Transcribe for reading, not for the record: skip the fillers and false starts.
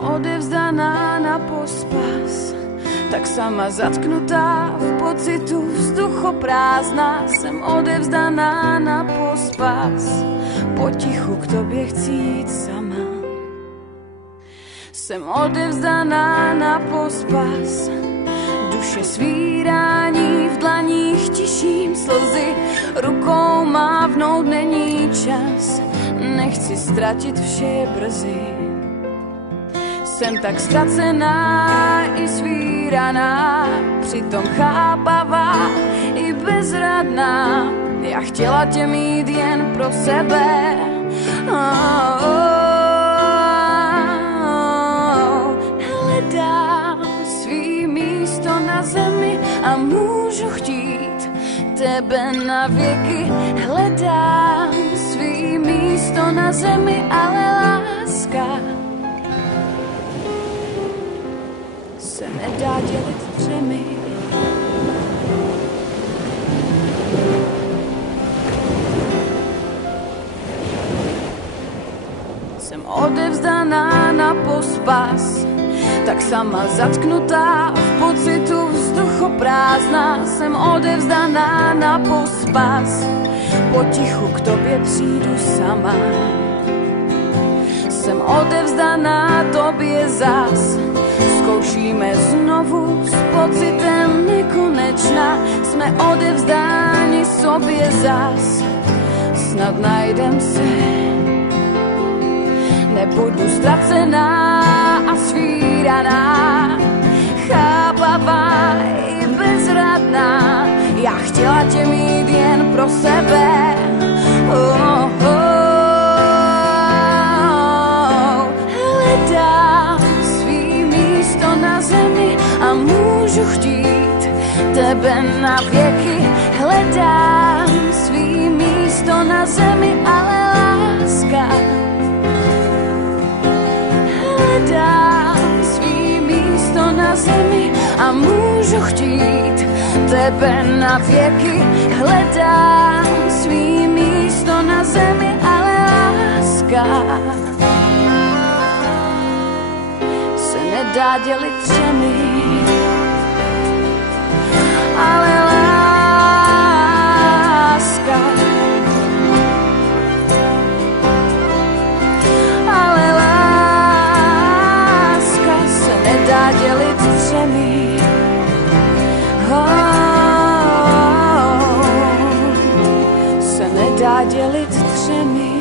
odevzdaná na pospas, tak sama zatknutá v pocitu vzduchoprázdna. Jsem odevzdaná na pospas, potichu k tobě chci jít sama. Jsem odevzdaná na pospas, duše svírání v dlaních tiším slzy, rukou mávnout není čas, nechci ztratit vše je brzy. Jsem tak ztracená i svíraná, přitom chápavá i bezradná. Já chtěla tě mít jen pro sebe. Hledám svý místo na zemi a můžu chtít tebe na věky. Hledám svý místo na zemi, ale láska se nedá dělit třemi. Jsem odevzdaná na pospas, tak sama zatknutá v pocitu vzduchoprázdna. Jsem odevzdaná na pospas, potichu k tobě přijdu sama. Jsem odevzdaná tobě zas, zkoušíme znovu s pocitem nekonečna. Jsme odevzdáni sobě zas, snad najdem se. Nebudu ztracená a svíraná, chápavá i bezradná. Já chtěla tě mít jen pro sebe. Hledám svý místo na zemi a můžu chtít tebe na věky. Hledám svý místo na zemi, ale láska. Hledám svý místo na zemi a můžu chtít tebe na věky. Hledám svý místo na zemi, ale láska se nedá dělit třemi. Ale láska, ale láska se nedá dělit třemi. Se nedá dělit třemi.